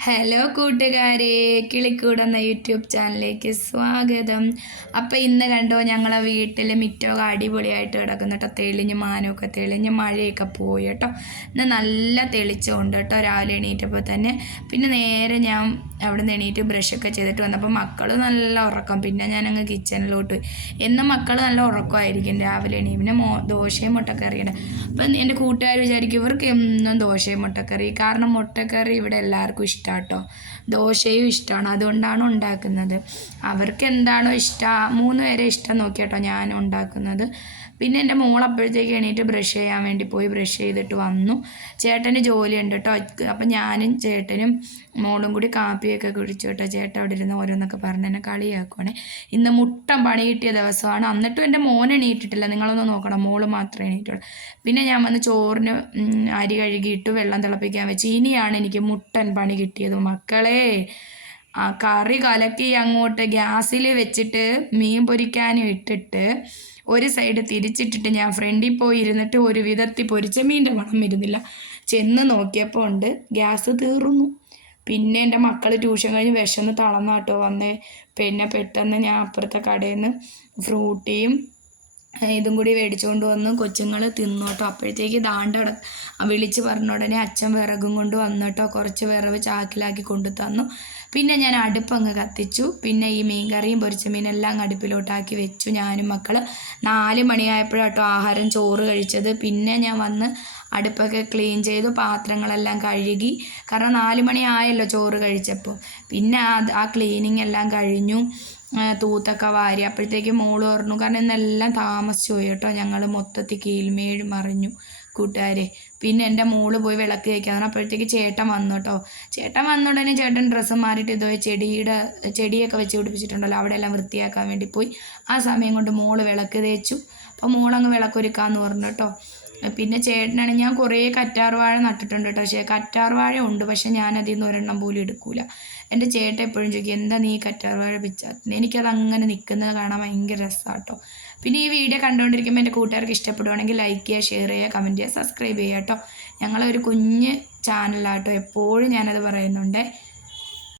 Hello കൂട്ടുകാരെ, കിളിക്കൂടെന്ന YouTube ചാനലിലേക്ക് സ്വാഗതം. അപ്പോൾ ഇന്ന് കണ്ടോ ഞങ്ങളെ വീട്ടിൽ മിറ്റമൊക്കെ അടിപൊളിയായിട്ട് കിടക്കുന്നു കേട്ടോ. തെളിഞ്ഞ് മാനമൊക്കെ തെളിഞ്ഞ് മഴയൊക്കെ പോയി കേട്ടോ. ഇന്ന് നല്ല തെളിച്ചമുണ്ട് കേട്ടോ രാവിലെ എണീറ്റപ്പോൾ തന്നെ. പിന്നെ നേരെ ഞാൻ അവിടെ നിന്ന് എണീറ്റ് ബ്രഷൊക്കെ ചെയ്തിട്ട് വന്നപ്പോൾ മക്കൾ നല്ല ഉറക്കം. പിന്നെ ഞാനങ്ങ് കിച്ചണിലോട്ട് എന്നും മക്കൾ നല്ല ഉറക്കമായിരിക്കും രാവിലെ പിന്നെ ദോശയും മുട്ടക്കറിയുടെ. അപ്പം എൻ്റെ കൂട്ടുകാർ വിചാരിക്കും ഇവർക്ക് എന്നും ദോശയും മുട്ടക്കറി. കാരണം മുട്ടക്കറി ഇവിടെ എല്ലാവർക്കും ഇഷ്ടമാണ് കേട്ടോ. ദോശയും ഇഷ്ടമാണ്, അതുകൊണ്ടാണ് ഉണ്ടാക്കുന്നത്. അവർക്ക് എന്താണോ ഇഷ്ടം, 3 പേരെ ഇഷ്ടം നോക്കിയാട്ടോ ഞാൻ ഉണ്ടാക്കുന്നത്. പിന്നെ എൻ്റെ മോളപ്പോഴത്തേക്ക് എണീറ്റ് ബ്രഷ് ചെയ്യാൻ വേണ്ടി പോയി. ബ്രഷ് ചെയ്തിട്ട് വന്നു. ചേട്ടന് ജോലിയുണ്ട് കേട്ടോ. അപ്പം ഞാനും ചേട്ടനും മോളും കൂടി കാപ്പിയൊക്കെ കുടിച്ചു കേട്ടോ. ചേട്ടൻ അവിടെ ഇരുന്ന് ഓരോന്നൊക്കെ പറഞ്ഞ് എന്നെ കളിയാക്കുവാണേ. ഇന്ന് മുട്ടം പണി കിട്ടിയ ദിവസമാണ്. എന്നിട്ടും എൻ്റെ മോൻ എണീറ്റിട്ടില്ല. നിങ്ങളൊന്ന് നോക്കണം, മോള് മാത്രമേ എണീറ്റുള്ളൂ. പിന്നെ ഞാൻ വന്ന് ചോറിന് അരി കഴുകിയിട്ട് വെള്ളം തിളപ്പിക്കാൻ വെച്ച്. ഇനിയാണ് എനിക്ക് മുട്ടൻ പണി കിട്ടിയത് മക്കളെ. ആ കറി കലക്കി അങ്ങോട്ട് ഗ്യാസിൽ വെച്ചിട്ട് മീൻ പൊരിക്കാനും ഇട്ടിട്ട് ഒരു സൈഡ് തിരിച്ചിട്ടിട്ട് ഞാൻ ഫ്രണ്ടിൽ പോയി ഇരുന്നിട്ട് ഒരു വിധത്തിൽ പൊരിച്ച മീൻ്റെ മണം വരുന്നില്ല. ചെന്ന് നോക്കിയപ്പോൾ ഉണ്ട് ഗ്യാസ് തീർന്നു. പിന്നെ എൻ്റെ മക്കൾ ട്യൂഷൻ കഴിഞ്ഞ് വിശന്ന് തളർന്നാട്ടോ വന്നേ. പിന്നെ പെട്ടെന്ന് ഞാൻ അപ്പുറത്തെ കടയിൽ നിന്ന് ഫ്രൂട്ടിയും ഇതും കൂടി മേടിച്ചുകൊണ്ട് വന്ന് കൊച്ചുങ്ങൾ തിന്നോട്ടോ. അപ്പോഴത്തേക്ക് വിളിച്ച് പറഞ്ഞ ഉടനെ അച്ഛൻ വിറകും കൊണ്ട് വന്നിട്ടോ. കുറച്ച് വിറവ് ചാക്കിലാക്കി കൊണ്ടു തന്നു. പിന്നെ ഞാൻ അടുപ്പങ്ങ് കത്തിച്ചു. പിന്നെ ഈ മീൻകറിയും പൊരിച്ച മീനെല്ലാം അടുപ്പിലോട്ടാക്കി വെച്ചു. ഞാനും മക്കൾ 4 മണിയായപ്പോഴാട്ടോ ആഹാരം ചോറ് കഴിച്ചത്. പിന്നെ ഞാൻ വന്ന് അടുപ്പൊക്കെ ക്ലീൻ ചെയ്തു, പാത്രങ്ങളെല്ലാം കഴുകി. കാരണം 4 മണിയായല്ലോ ചോറ് കഴിച്ചപ്പോൾ. പിന്നെ ആ ക്ലീനിങ് എല്ലാം കഴിഞ്ഞു. തൂത്തൊക്കെ വാരി. അപ്പോഴത്തേക്ക് മോള് പറഞ്ഞു, കാരണം ഇന്നെല്ലാം താമസിച്ചു പോയി കേട്ടോ. ഞങ്ങൾ മൊത്തത്തിൽ കീഴ്മേഴ് മറിഞ്ഞു കൂട്ടുകാരെ. പിന്നെ എൻ്റെ മോള് പോയി വിളക്ക് കഴിക്കാൻ. അപ്പോഴത്തേക്ക് ചേട്ടൻ വന്നു കേട്ടോ. ചേട്ടൻ വന്ന ഉടനെ ചേട്ടൻ ഡ്രസ്സ് മാറിയിട്ട് ഇതുവരെ ചെടിയൊക്കെ വെച്ച് പിടിപ്പിച്ചിട്ടുണ്ടല്ലോ, അവിടെ എല്ലാം വൃത്തിയാക്കാൻ വേണ്ടി പോയി. ആ സമയം കൊണ്ട് മോള് വിളക്ക് തേച്ചു. അപ്പോൾ മോളങ്ങ് വിളക്കൊരുക്കാമെന്ന് പറഞ്ഞു കേട്ടോ. പിന്നെ ചേട്ടനാണ്, ഞാൻ കുറേ കറ്റാർവാഴ നട്ടിട്ടുണ്ട് കേട്ടോ. പക്ഷേ കറ്റാർവാഴ ഉണ്ട്, പക്ഷെ ഞാനതിൽ നിന്ന് ഒരെണ്ണം പോലും എടുക്കൂല. എൻ്റെ ചേട്ടൻ എപ്പോഴും ചോദിക്കും എന്താ നീ കറ്റാർവാഴ പിച്ചാത്തിന്. എനിക്കത് അങ്ങനെ നിൽക്കുന്നത് കാണാൻ ഭയങ്കര രസമാണ് കേട്ടോ. പിന്നെ ഈ വീഡിയോ കണ്ടുകൊണ്ടിരിക്കുമ്പോൾ എൻ്റെ കൂട്ടുകാർക്ക് ഇഷ്ടപ്പെടുവാണെങ്കിൽ ലൈക്ക് ചെയ്യുക, ഷെയർ ചെയ്യുക, കമൻറ്റ് ചെയ്യുക, സബ്സ്ക്രൈബ് ചെയ്യുക കേട്ടോ. ഞങ്ങളൊരു കുഞ്ഞ് ചാനലാട്ടോ, എപ്പോഴും ഞാനത് പറയുന്നുണ്ട്.